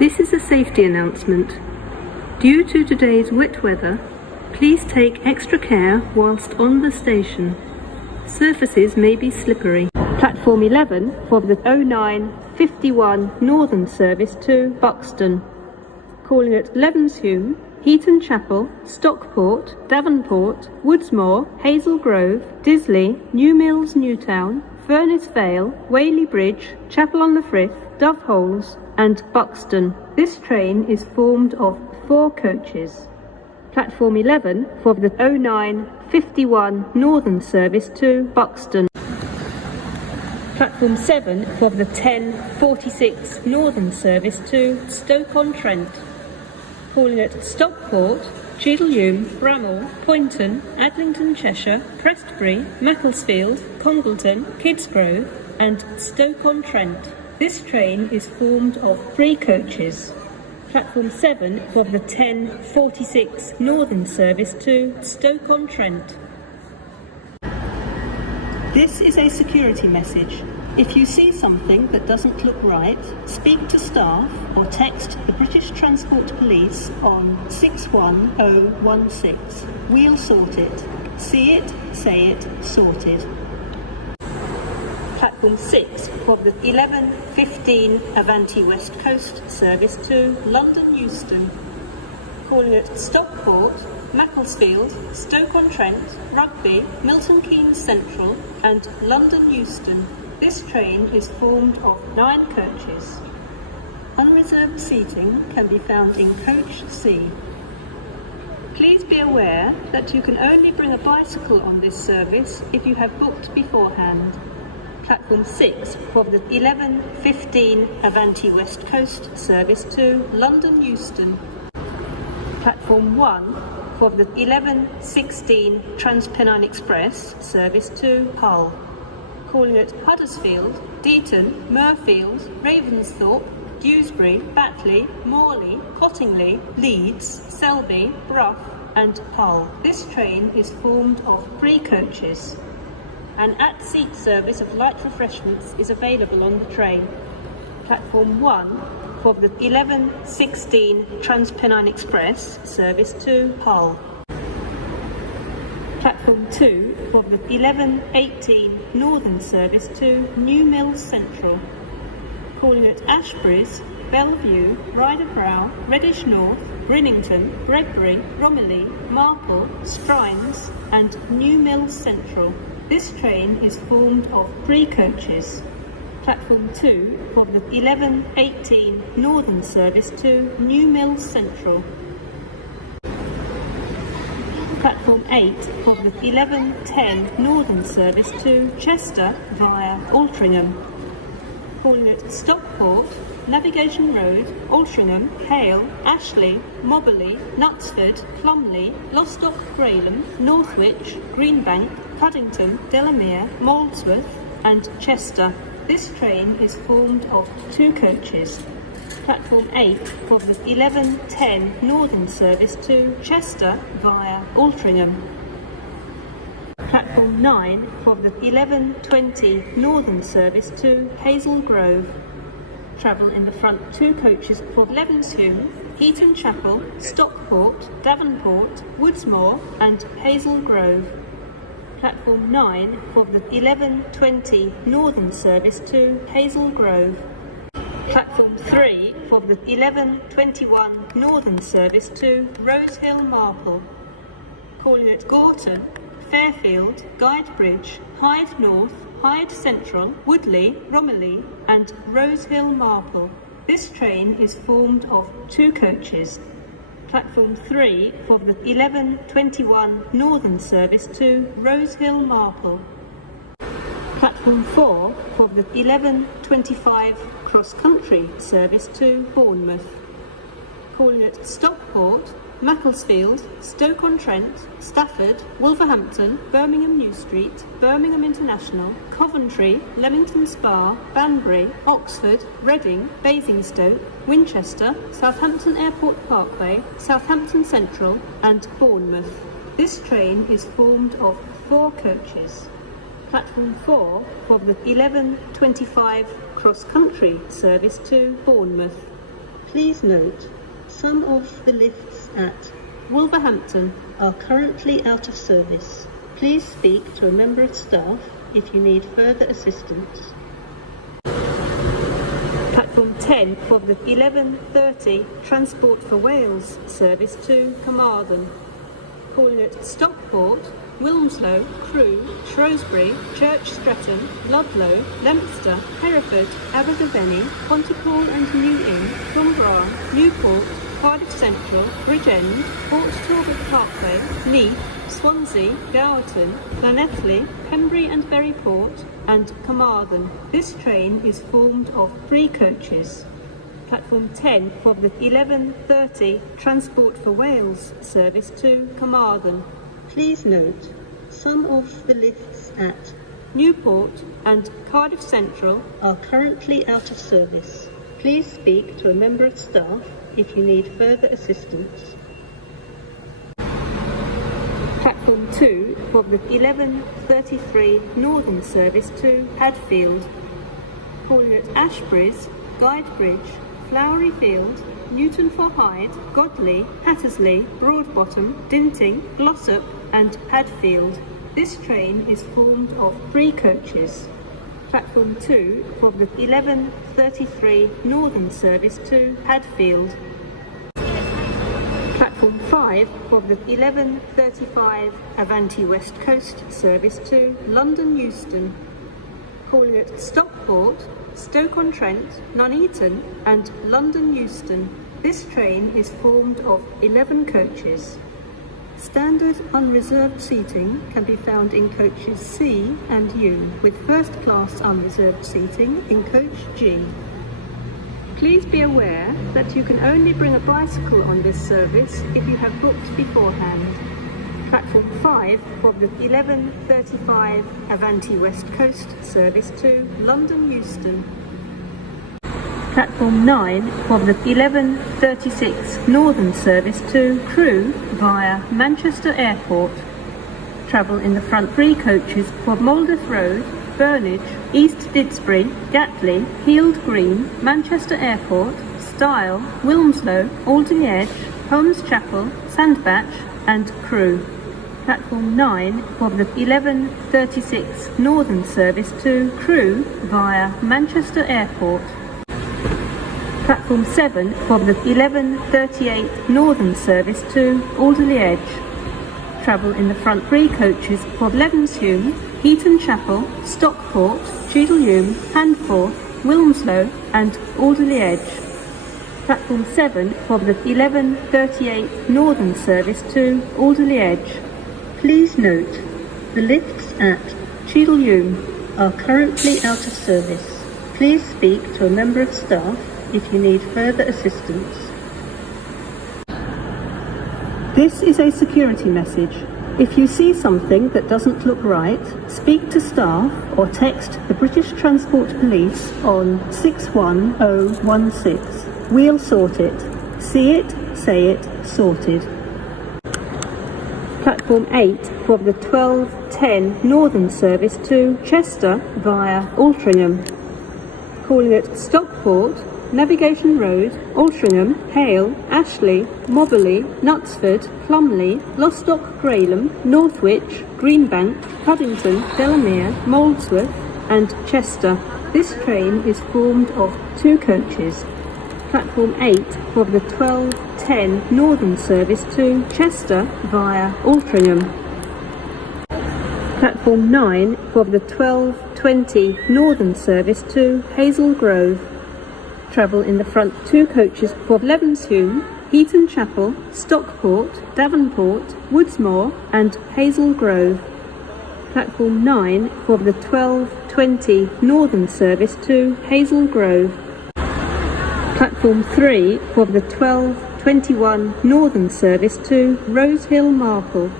This is a safety announcement. Due to today's wet weather, please take extra care whilst on the station. Surfaces may be slippery. Platform 11 for the 0951 Northern Service to Buxton. Calling at Levenshume, Heaton Chapel, Stockport, Davenport, Woodsmore, Hazel Grove, Disley, New Mills Newtown, Furness Vale, Whaley Bridge, Chapel on the Frith, Dove Holes and Buxton. This train is formed of 4 coaches. Platform 11 for the 0951 Northern Service to Buxton. Platform 7 for the 1046 Northern Service to Stoke-on-Trent. Calling at Stockport, Cheadle-Hulme, Bramall, Poynton, Adlington Cheshire, Prestbury, Macclesfield, Congleton, Kidsgrove and Stoke-on-Trent. This train is formed of 3 coaches. Platform 7 for the 1046 Northern Service to Stoke-on-Trent. This is a security message. If you see something that doesn't look right, speak to staff or text the British Transport Police on 61016. We'll sort it. See it, say it, sorted. Platform 6 for the 11:15 Avanti West Coast service to London Euston. Calling at Stockport, Macclesfield, Stoke-on-Trent, Rugby, Milton Keynes Central and London Euston. This train is formed of 9 coaches. Unreserved seating can be found in Coach C. Please be aware that you can only bring a bicycle on this service if you have booked beforehand. Platform 6 for the 11:15 Avanti West Coast service to London Euston. Platform 1 for the 11:16 Transpennine Express service to Hull. Calling at Huddersfield, Deaton, Mirfield, Ravensthorpe, Dewsbury, Batley, Morley, Cottingley, Leeds, Selby, Brough and Hull. This train is formed of 3 coaches. An at-seat service of light refreshments is available on the train. Platform 1 for the 11:16 Transpennine Express service to Hull. Platform 2 for the 11:18 Northern Service to New Mills Central. Calling at Ashbury's, Bellevue, Ryder Brow, Reddish North, Rinnington, Bredbury, Romilly, Marple, Strines and New Mills Central. This train is formed of 3 coaches. Platform 2 for the 11:18 Northern Service to New Mills Central. Platform 8 for the 11:10 Northern Service to Chester via Altrincham. Calling at Stockport, Navigation Road, Altrincham, Hale, Ashley, Mobberley, Knutsford, Plumley, Lostock, Graham, Northwich, Greenbank, Puddington, Delamere, Molesworth and Chester. This train is formed of 2 coaches. Platform 8 for the 11:10 Northern Service to Chester via Altrincham. Platform 9 for the 11:20 Northern Service to Hazel Grove. Travel in the front 2 coaches for Levenshume, Heaton Chapel, Stockport, Davenport, Woodsmore and Hazel Grove. Platform 9 for the 11:20 Northern Service to Hazel Grove. Platform 3 for the 11:21 Northern Service to Rosehill Marple. Calling at Gorton, Fairfield, Guidebridge, Hyde North, Hyde Central, Woodley, Romilly and Rosehill Marple. This train is formed of 2 coaches. Platform 3 for the 11:21 Northern Service to Rosehill Marple. Platform 4 for the 11:25 Cross Country service to Bournemouth. Calling at Stockport, Macclesfield, Stoke-on-Trent, Stafford, Wolverhampton, Birmingham New Street, Birmingham International, Coventry, Leamington Spa, Banbury, Oxford, Reading, Basingstoke, Winchester, Southampton Airport Parkway, Southampton Central and Bournemouth. This train is formed of 4 coaches. Platform 4 for the 11:25 Cross Country service to Bournemouth. Please note, some of the lifts at Wolverhampton are currently out of service. Please speak to a member of staff if you need further assistance. Platform 10 for the 11:30 Transport for Wales service to Carmarthen. Calling at Stockport, Wilmslow, Crewe, Shrewsbury, Church Stretton, Ludlow, Leominster, Hereford, Abergavenny, Pontypool and New Inn, Clonbrara, Newport, Cardiff Central, Bridgend, Port Talbot Parkway, Neath, Swansea, Gowerton, Llanelli, Pembrey and Berryport, and Carmarthen. This train is formed of 3 coaches. Platform 10 for the 11:30 Transport for Wales service to Carmarthen. Please note, some of the lifts at Newport and Cardiff Central are currently out of service. Please speak to a member of staff if you need further assistance. Platform 2 for the 11:33 Northern service to Hadfield. Calling at Ashbridge, Guidebridge, Flowery Field, Newton for Hyde, Godley, Hattersley, Broadbottom, Dinting, Glossop and Hadfield. This train is formed of 3 coaches. Platform 2 for the 11:33 Northern service to Hadfield. Platform 5 for the 11:35 Avanti West Coast service to London Euston. Calling at Stockport, Stoke-on-Trent, Nuneaton and London Euston. This train is formed of 11 coaches. Standard unreserved seating can be found in coaches C and U, with first class unreserved seating in coach G. Please be aware that you can only bring a bicycle on this service if you have booked beforehand. Platform 5 for the 11:35 Avanti West Coast service to London Euston. Platform 9 for the 11:36 Northern service to Crewe via Manchester Airport. Travel in the front 3 coaches for Moldith Road, Burnage, East Didsbury, Gatley, Heald Green, Manchester Airport, Stile, Wilmslow, Alderney Edge, Holmes Chapel, Sandbach and Crewe. Platform 9 for the 11:36 Northern service to Crewe via Manchester Airport. Platform 7 for the 11:38 Northern service to Alderney Edge. Travel in the front 3 coaches for Levenshume, Heaton Chapel, Stockport, Cheadlehume, Handforth, Wilmslow and Alderney Edge. Platform 7 for the 11:38 Northern service to Alderney Edge. Please note, the lifts at Cheadlehume are currently out of service. Please speak to a member of staff if you need further assistance. This is a security message. If you see something that doesn't look right, speak to staff or text the British Transport Police on 61016. We'll sort it. See it, say it, sorted. Platform 8 for the 12:10 Northern service to Chester via Altrincham. Calling at Stockport, Navigation Road, Altrincham, Hale, Ashley, Mobberley, Knutsford, Plumley, Lostock Graylem, Northwich, Greenbank, Puddington, Delamere, Molesworth and Chester. This train is formed of 2 coaches. Platform 8 for the 12:10 Northern service to Chester via Altrincham. Platform 9 for the 12:20 Northern service to Hazel Grove. Travel in the front 2 coaches for Levenshume, Heaton Chapel, Stockport, Davenport, Woodsmore and Hazel Grove. Platform 9 for the 12:20 Northern service to Hazel Grove. Platform 3 for the 12:21 Northern service to Rosehill Marple.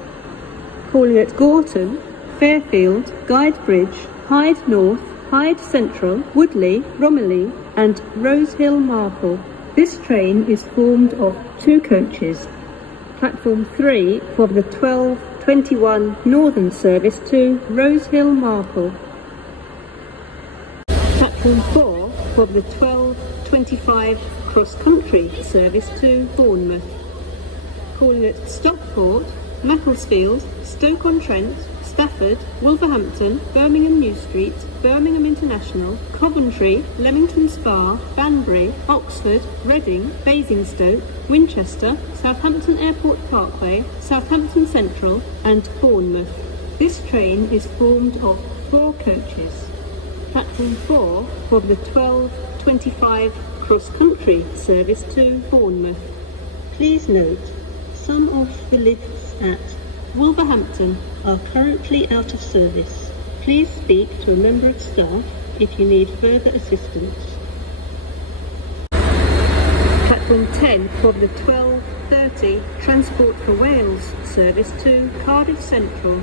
Calling at Gorton, Fairfield, Guidebridge, Hyde North, Hyde Central, Woodley, Romilly and Rosehill Marple. This train is formed of 2 coaches. Platform 3 for the 12:21 Northern service to Rosehill Marple. Platform 4 for the 12:25 cross-country service to Bournemouth. Calling at Stockport, Macclesfield, Stoke-on-Trent, Stafford, Wolverhampton, Birmingham New Street, Birmingham International, Coventry, Leamington Spa, Banbury, Oxford, Reading, Basingstoke, Winchester, Southampton Airport Parkway, Southampton Central and Bournemouth. This train is formed of 4 coaches. Platform 4 for the 12:25 cross-country service to Bournemouth. Please note, some of the lifts at Wolverhampton are currently out of service. Please speak to a member of staff if you need further assistance. Platform 10 for the 12:30 Transport for Wales service to Cardiff Central.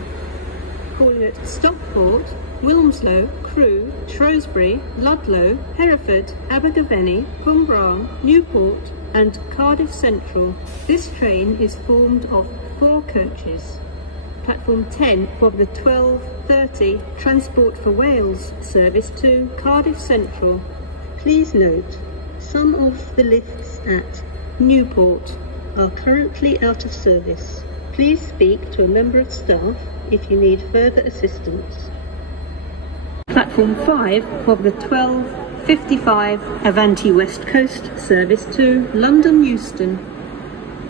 Calling at Stockport, Wilmslow, Crewe, Shrewsbury, Ludlow, Hereford, Abergavenny, Cwmbran, Newport and Cardiff Central. This train is formed of 4 coaches. Platform 10 for the 12:30 Transport for Wales service to Cardiff Central. Please note, some of the lifts at Newport are currently out of service. Please speak to a member of staff if you need further assistance. Platform 5 of the 12:55 Avanti West Coast service to London Euston.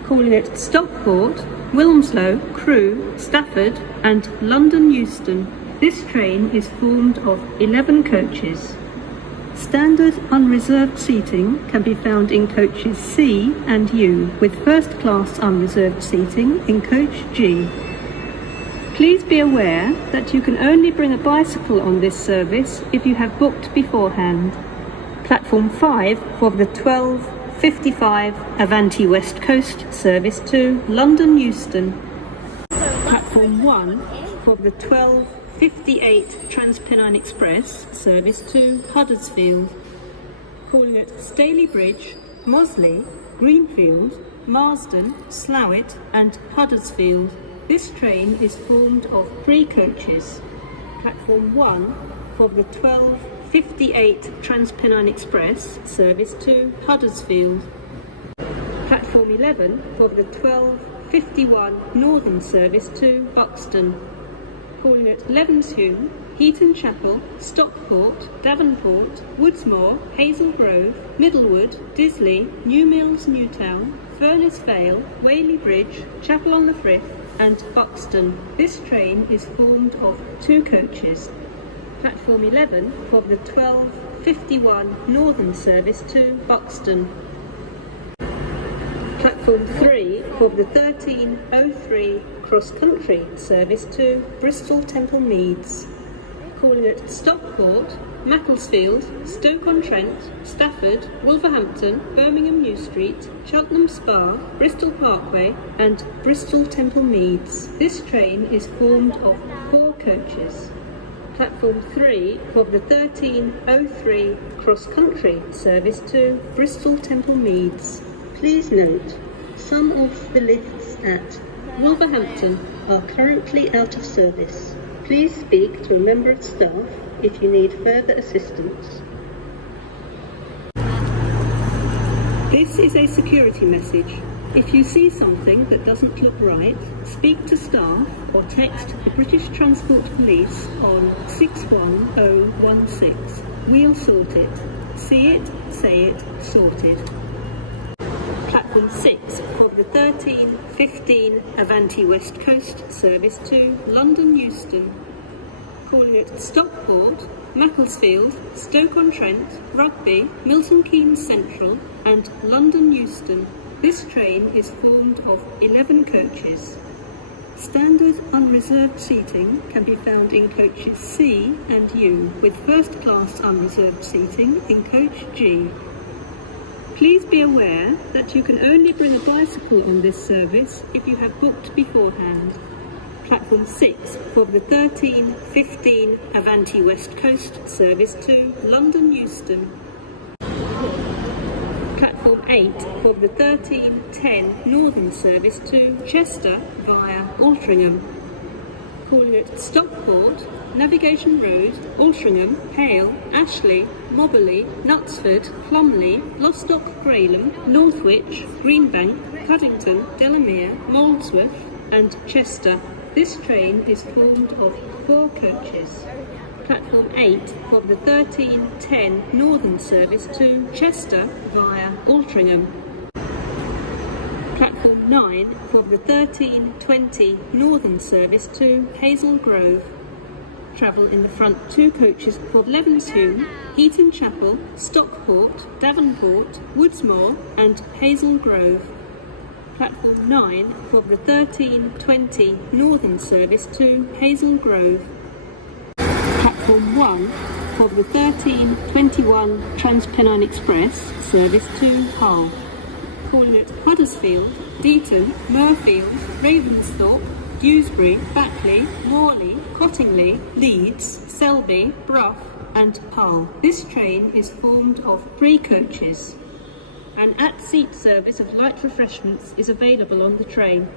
Calling at Stockport, Wilmslow, Crewe, Stafford and London Euston. This train is formed of 11 coaches. Standard unreserved seating can be found in coaches C and U, with first class unreserved seating in coach G. Please be aware that you can only bring a bicycle on this service if you have booked beforehand. Platform 5 for the 12:55 Avanti West Coast service to London Euston. Platform 1 for the 12:58 Transpennine Express service to Huddersfield. Calling at Staley Bridge, Moseley, Greenfield, Marsden, Slough and Huddersfield. This train is formed of 3 coaches. Platform 1 for the 12:58 Transpennine Express service to Huddersfield. Platform 11 for the 12:51 Northern service to Buxton. Calling at Levenshulme, Heaton Chapel, Stockport, Davenport, Woodsmore, Hazel Grove, Middlewood, Disley, New Mills Newtown, Furness Vale, Whaley Bridge, Chapel on the Frith and Buxton. This train is formed of 2 coaches. Platform 11 for the 12:51 Northern service to Buxton. Platform 3 for the 13:03 cross-country service to Bristol Temple Meads. Calling at Stockport, Macclesfield, Stoke-on-Trent, Stafford, Wolverhampton, Birmingham New Street, Cheltenham Spa, Bristol Parkway and Bristol Temple Meads. This train is formed of 4 coaches. Platform 3 for the 13:03 cross-country service to Bristol Temple Meads. Please note, some of the lifts at Wolverhampton are currently out of service. Please speak to a member of staff if you need further assistance. This is a security message. If you see something that doesn't look right, speak to staff or text the British Transport Police on 61016. We'll sort it. See it, say it, sorted. Platform 6 for the 13:15 Avanti West Coast service to London Euston. Calling at Stockport, Macclesfield, Stoke-on-Trent, Rugby, Milton Keynes Central and London Euston. This train is formed of 11 coaches. Standard unreserved seating can be found in coaches C and U, with first class unreserved seating in coach G. Please be aware that you can only bring a bicycle on this service if you have booked beforehand. Platform 6 for the 13:15 Avanti West Coast service to London Euston. Platform 8 for the 13:10 Northern service to Chester via Altrincham. calling at Stockport, Navigation Road, Altrincham, Hale, Ashley, Mobberley, Knutsford, Plumley, Lostock, Graham, Northwich, Greenbank, Cuddington, Delamere, Molesworth and Chester. This train is formed of 4 coaches. Platform 8 for the 13:10 Northern service to Chester via Altrincham. Platform 9 for the 13:20 Northern service to Hazel Grove. Travel in the front 2 coaches for Levenshume, Heaton Chapel, Stockport, Davenport, Woodsmore and Hazel Grove. Platform 9 for the 13:20 Northern service to Hazel Grove. Platform 1 for the 13:21 Transpennine Express service to Hull. Calling at Huddersfield, Deaton, Murfield, Ravensthorpe, Dewsbury, Backley, Morley, Cottingley, Leeds, Selby, Brough and Hull. This train is formed of 3 coaches. An at-seat service of light refreshments is available on the train.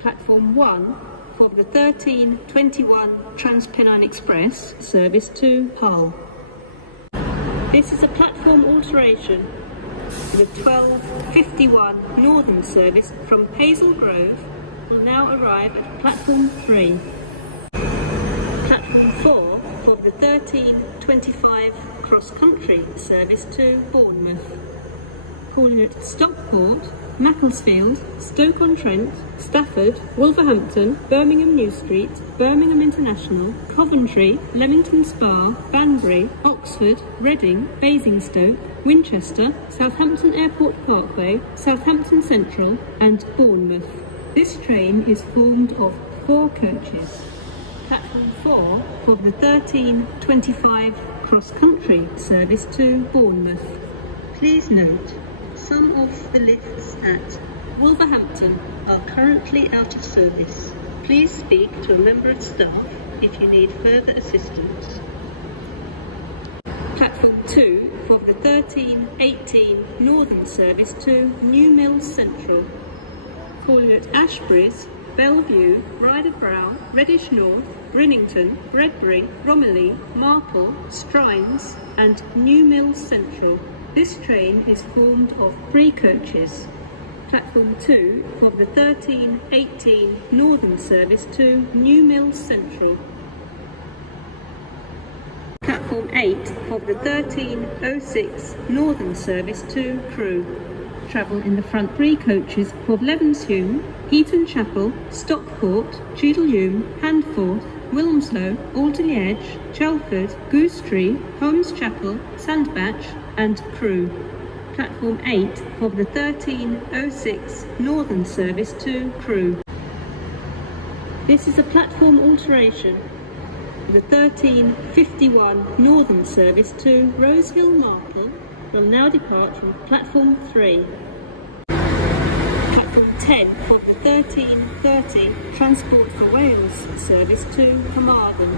Platform 1 for the 13:21 Transpennine Express service to Hull. This is a platform alteration. The 12:51 Northern service from Hazel Grove will now arrive at platform 3. Platform 4 for the 13:25 cross-country service to Bournemouth. Calling at Stockport, Macclesfield, Stoke-on-Trent, Stafford, Wolverhampton, Birmingham New Street, Birmingham International, Coventry, Leamington Spa, Banbury, Oxford, Reading, Basingstoke, Winchester, Southampton Airport Parkway, Southampton Central and Bournemouth. This train is formed of 4 coaches. Platform 4 for the 13:25 cross-country service to Bournemouth. Please note, some of the lifts at Wolverhampton are currently out of service. Please speak to a member of staff if you need further assistance. Platform 2 for the 13:18 Northern service to New Mills Central. Calling at Ashbury's, Bellevue, Ryder Brow, Reddish North, Brinnington, Bredbury, Romilly, Marple, Strines and New Mills Central. This train is formed of 3 coaches. Platform 2 for the 13:18 Northern service to New Mills Central. Platform 8 for the 13:06 Northern service to Crewe. Travel in the front 3 coaches for Levenshume, Heaton Chapel, Stockport, Cheadle-Hulme, Handforth, Wilmslow, Alderley Edge, Chelford, Goose Tree, Holmes Chapel, Sandbach and Crewe. Platform 8 for the 13:06 Northern service to Crewe. This is a platform alteration. The 13:51 Northern service to Rosehill Marple will now depart from platform 3. Platform 10 for the 13:30 Transport for Wales service to Carmarthen.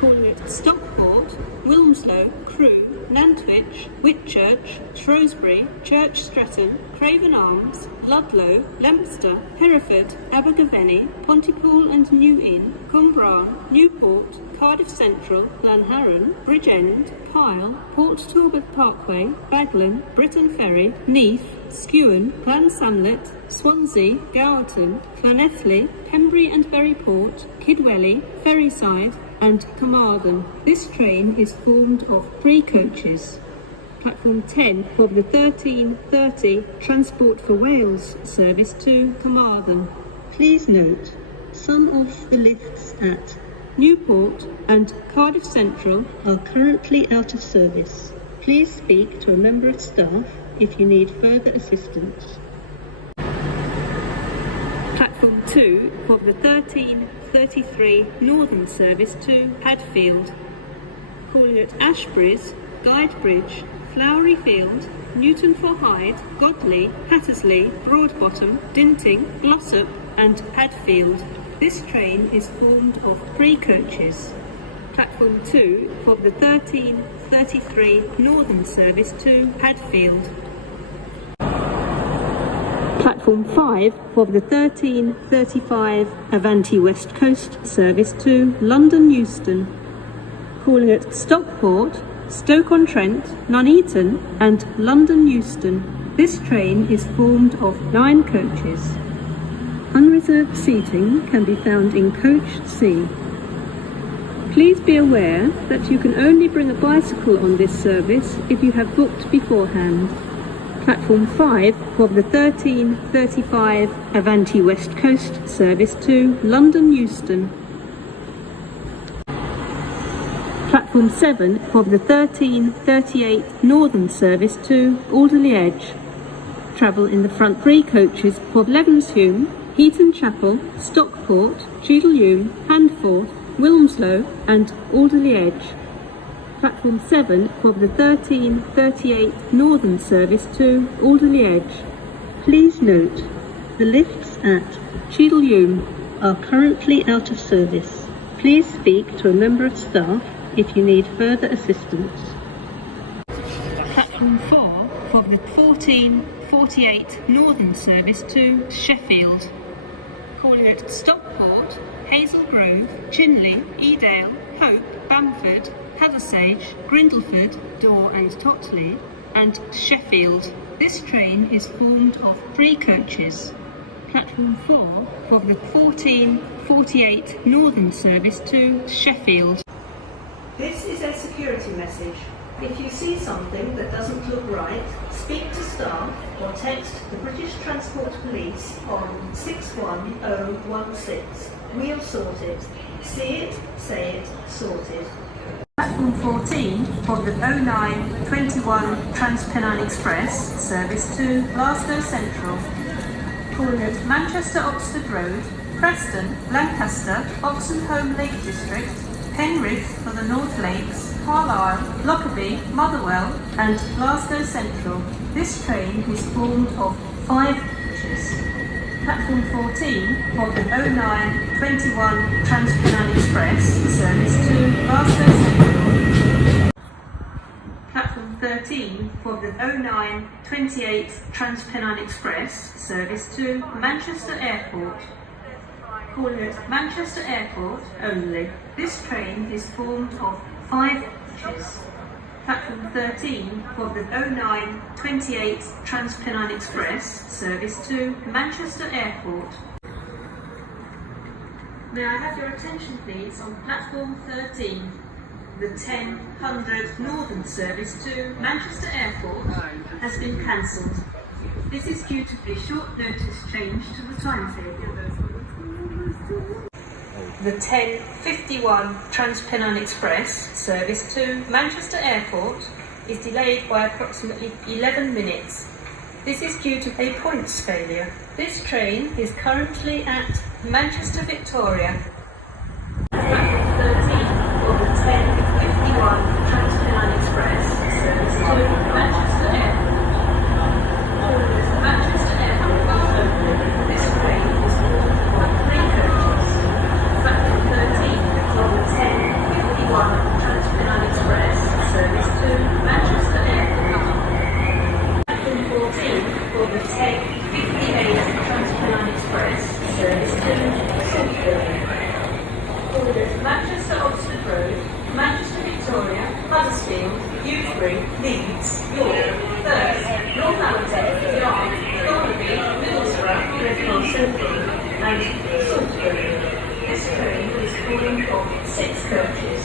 Calling at Stockport, Wilmslow, Crewe, Nantwich, Whitchurch, Shrewsbury, Church Stretton, Craven Arms, Ludlow, Leominster, Hereford, Abergavenny, Pontypool and New Inn, Cumbrae, Newport, Cardiff Central, Lanharan, Bridgend, Kyle, Port Talbot Parkway, Baglan, Britton Ferry, Neath, Skewen, Clansamlet, Swansea, Gowerton, Llanelli, Pembrey and Berryport, Kidwelly, Ferryside and Carmarthen. This train is formed of 3 coaches. Platform 10 for the 13:30 Transport for Wales service to Carmarthen. Please note, some of the lifts at Newport and Cardiff Central are currently out of service. Please speak to a member of staff if you need further assistance. Platform 2 for the 13:33 Northern service to Hadfield. Calling at Ashbury's, Guidebridge, Flowery Field, Newton for Hyde, Godley, Hattersley, Broadbottom, Dinting, Glossop and Hadfield. This train is formed of 3 coaches. Platform 2 for the 13:33 Northern service to Hadfield. Platform Platform 5 for the 13:35 Avanti West Coast service to London Euston, calling at Stockport, Stoke-on-Trent, Nuneaton and London Euston. This train is formed of 9 coaches. Unreserved seating can be found in Coach C. Please be aware that you can only bring a bicycle on this service if you have booked beforehand. Platform 5 for the 13:35 Avanti West Coast service to London Euston. Platform 7 for the 13:38 Northern service to Alderley Edge. Travel in the front 3 coaches for Levenshume, Heaton Chapel, Stockport, Cheadle-Hulme, Handforth, Wilmslow and Alderley Edge. Platform 7 for the 13:38 Northern service to Alderley Edge. Please note, the lifts at Cheadle-Hulme are currently out of service. Please speak to a member of staff if you need further assistance. Platform 4 for the 14:48 Northern service to Sheffield, calling at Stockport, Hazel Grove, Chinley, Edale, Hope, Bamford, Hathersage, Grindleford, Dore and Totley, and Sheffield. This train is formed of 3 coaches. Platform 4 for the 14:48 Northern service to Sheffield. This is a security message. If you see something that doesn't look right, speak to staff or text the British Transport Police on 61016. We'll sort it. See it, say it, sorted. Platform 14 for the 0921 Transpennine Express service to Glasgow Central, calling at Manchester Oxford Road, Preston, Lancaster, Oxenholme Lake District, Penrith for the North Lakes, Carlisle, Lockerbie, Motherwell and Glasgow Central. This train is formed of 5 coaches. Platform 14 for the 0921 Transpennine Express service to Glasgow Central. Platform 13 for the 0928 Transpennine Express service to Manchester Airport, calling at Manchester Airport only. This train is formed of 5 coaches. Platform 13 for the 0928 Transpennine Express service to Manchester Airport. May I have your attention please on Platform 13. The 10:00 Northern service to Manchester Airport has been cancelled. This is due to the short notice change to the timetable. The 10:51 Transpennine Express service to Manchester Airport is delayed by approximately 11 minutes. This is due to a points failure. This train is currently at Manchester Victoria. Platform 13 for the 10:51 Transpennine Express service to Manchester Airport. Manchester Airport only. This train is formed by 3 coaches. Platform 13 for the 10:51 Transpennine Express service to Manchester Airport. Platform 14 for the 10:58 Transpennine Express service to Salisbury, called at Manchester Oxford Road, Manchester Victoria, Huddersfield, Dewsbury, Leeds, York, Thurst, Northampton, Yarmouth, Thornaby, Middlesbrough, Redcar Central and Salisbury. This train is calling for 6 coaches.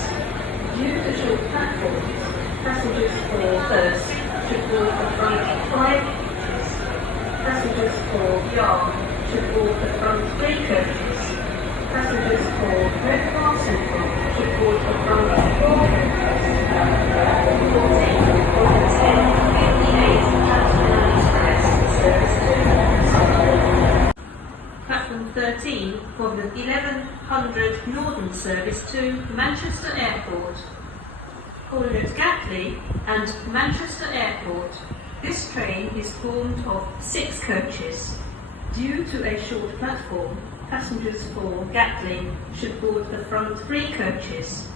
Due to short platforms, passengers for Thurst should board the front 5 coaches. Passengers for Yarmouth should board the front 3 coaches. Passengers for Redcar Central should board the front 4 coaches. Platform 14 for the 10:58 Transpennine Express service to Salisbury. Platform 13 for the 1100 Northern service to Manchester Airport, calling at Gatley and Manchester Airport. This train is formed of 6 coaches. Due to a short platform, passengers for Gatley should board the front 3 coaches.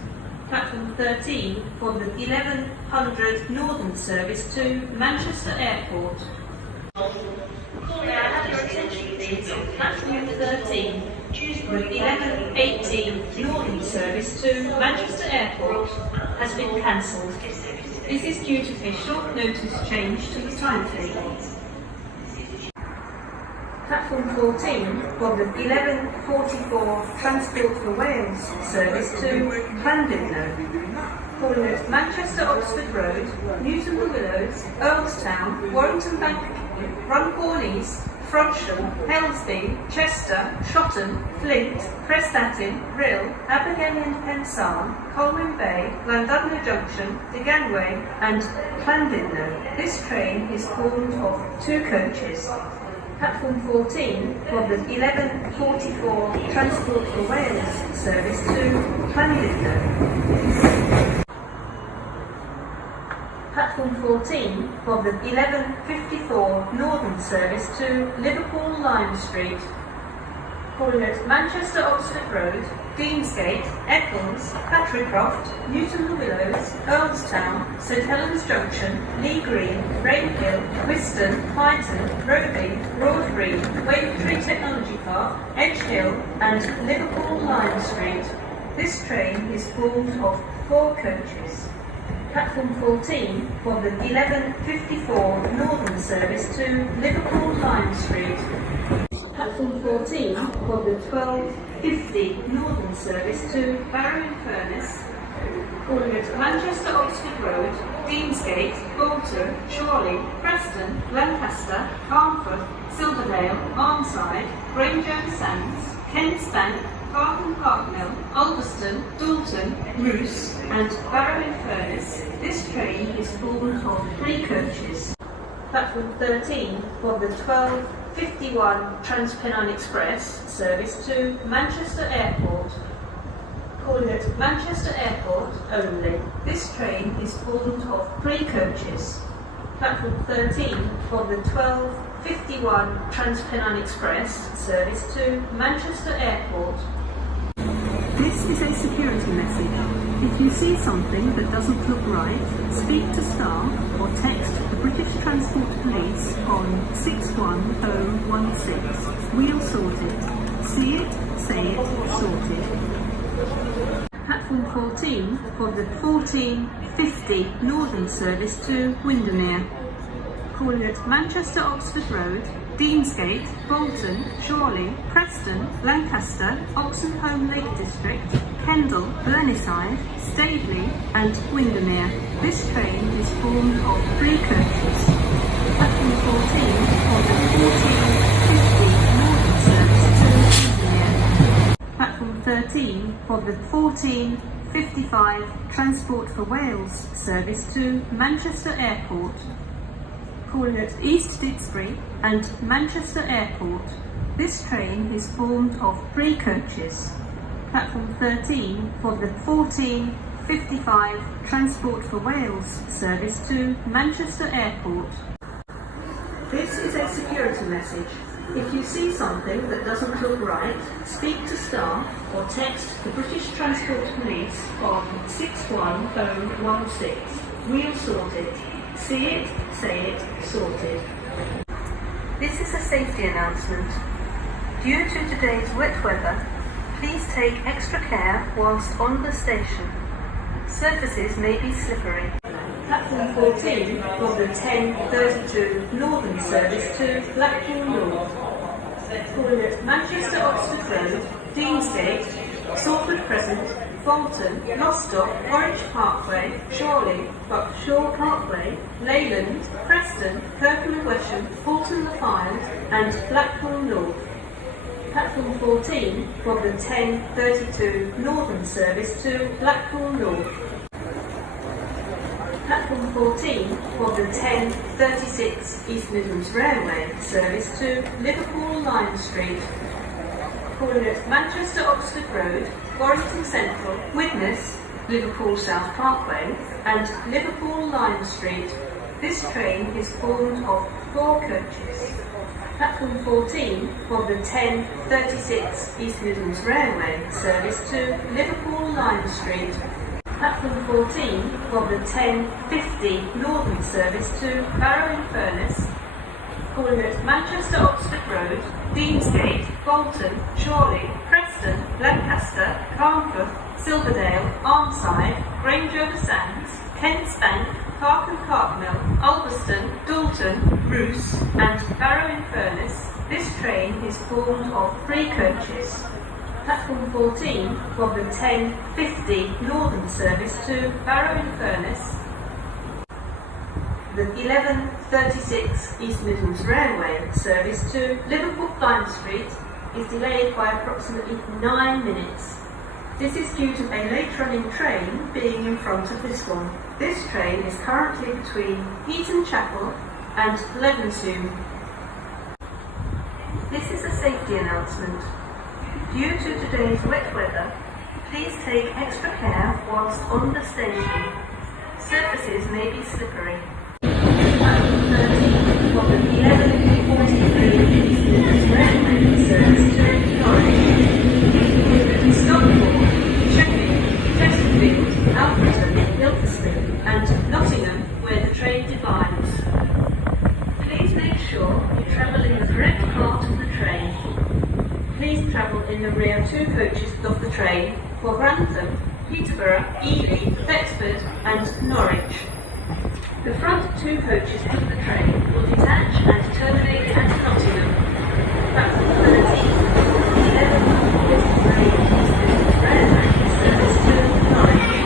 Platform 13 for the 1100 Northern service to Manchester Airport. May I have your attention 13, the 11:18 Northern service to Manchester Airport has been cancelled. This is due to a short notice change to the timetable. Platform 14 for the 11:44 Transport for Wales service to Llandudno, calling at Manchester Oxford Road, Newton the Willows, Earlstown, Warrington Bank, Runcorn East, Frodsham, Helsby, Chester, Shotton, Flint, Prestatyn, Rhyl, Abergele and Pensarn, Colwyn Bay, Llandudno Junction, Deganwy and Llandudno. This train is formed of 2 coaches. Platform 14 for the 11:44 Transport for Wales service to Llandudno. Platform 14 for the 11:54 Northern service to Liverpool Lime Street, calling at Manchester Oxford Road, Deansgate, Eccles, Patricroft, Newton the Willows, Earlstown, St Helens Junction, Lee Green, Rainhill, Whiston, Hyton, Roby, Broadbury, Wavertree Technology Park, Edge Hill and Liverpool Lime Street. This train is formed of 4 coaches. Platform 14 for the 11:54 Northern service to Liverpool Lime Street. Platform 14 for the 12:50 Northern service to Barrow-in-Furness, calling at Manchester Oxford Road, Deansgate, Bolton, Chorley, Preston, Lancaster, Armford, Silverdale, Arnside, Grange Sands, Kent's Bank, Barton Park Mill, Ulverston, Dalton, Roos and Barrow-in-Furness. This train is formed of 3 coaches. Platform 13 for the 12:51 Transpennine Express service to Manchester Airport, calling at Manchester Airport only. This train is formed of 3 coaches. Platform 13 for the 12:51 Transpennine Express service to Manchester Airport. This is a security message. If you see something that doesn't look right, speak to staff or text the British Transport Police on 61016. We'll sort it. See it, say it, sorted. Platform 14 for the 14:50 Northern service to Windermere, calling at Manchester Oxford Road, Deansgate, Bolton, Chorley, Preston, Lancaster, Oxenholme Lake District, Kendal, Blenheim, Staveley and Windermere. This train is formed of 3 coaches. Platform 14 for the 14:50 Northern service to Windermere. Platform 13 for the 14:55 Transport for Wales service to Manchester Airport, calling at East Didsbury and Manchester Airport. This train is formed of 3 coaches. Platform 13 for the 14:55 Transport for Wales service to Manchester Airport. This is a security message. If you see something that doesn't look right, speak to staff or text the British Transport Police on 61016. We'll sort it. See it, say it, sorted. This is a safety announcement. Due to today's wet weather, please take extra care whilst on the station. Surfaces may be slippery. Platform 14 for the 10:32 Northern service to Blackpool North, calling at Manchester Oxford Road, Deansgate, Salford Crescent, Bolton, Lostock, Orange Parkway, Chorley, Buckshaw Parkway, Leyland, Preston, Kirkham and Wesham, Bolton the Files and Blackpool North. Platform 14 for the 10:32 Northern service to Blackpool North. Platform 14 for the 10:36 East Midlands Railway service to Liverpool Lime Street, calling at Manchester Oxford Road, Warrington Central, Widnes, Liverpool South Parkway and Liverpool Lime Street. This train is formed of 4 coaches. Platform 14 for the 10:36 East Midlands Railway service to Liverpool Lime Street. Platform 14 for the 10:50 Northern service to Barrow-in-Furness, calling at Manchester Oxford Road, Deansgate, Bolton, Chorley, Preston, Lancaster, Carnforth, Silverdale, Armside, Grange over Sands, Kent's Bank, Park and Cartmill, Ulverston, Dalton, Roos and Barrow-in-Furness. This train is formed of 3 coaches. Platform 14 for the 10:50 Northern service to Barrow-in-Furness. The 11:36 East Midlands Railway service to Liverpool Lime Street is delayed by approximately 9 minutes. This is due to a late running train being in front of this one. This train is currently between Heaton Chapel and Levenshulme. This is a safety announcement. Due to today's wet weather, please take extra care whilst on the station. Surfaces may be slippery. Platform 13 for the 11:43 East Midlands Railway service to Norwich. Stockport, Sheffield, Chesterfield, Alfreton, Ilkeston and Nottingham where the train divides. Please make sure you travel in the correct part of the train. Please travel in the rear 2 coaches of the train for Grantham, Peterborough, Ely, Thetford and Norwich. The front 2 coaches of the train will detach and terminate at Nottingham. Platform 13, 11:53 Railway service to Norwich.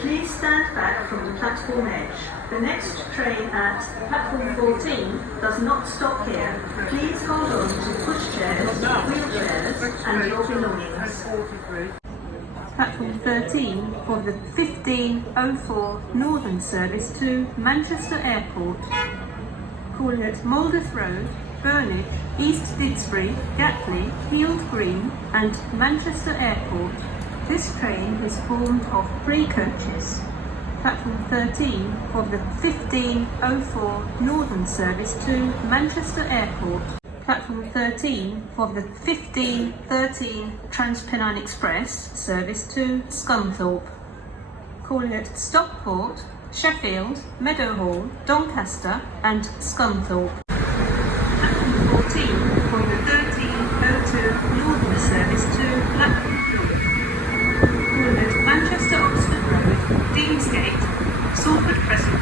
Please stand back from the platform edge. The next train at platform 14 does not stop here. Please hold on to pushchairs, wheelchairs and your belongings. Platform 13 for the 15:04 Northern service to Manchester Airport. Calling at Moldith Road, Burnage, East Didsbury, Gatley, Heald Green and Manchester Airport. This train is formed of 3 coaches. Platform 13 for the 15:04 Northern service to Manchester Airport. Platform 13 for the 15:13 Transpennine Express service to Scunthorpe. Calling at Stockport, Sheffield, Meadowhall, Doncaster and Scunthorpe. Platform 14 for the 13:02 Northern service to Blackpool. Calling at Manchester Oxford Road, Deansgate, Salford Crescent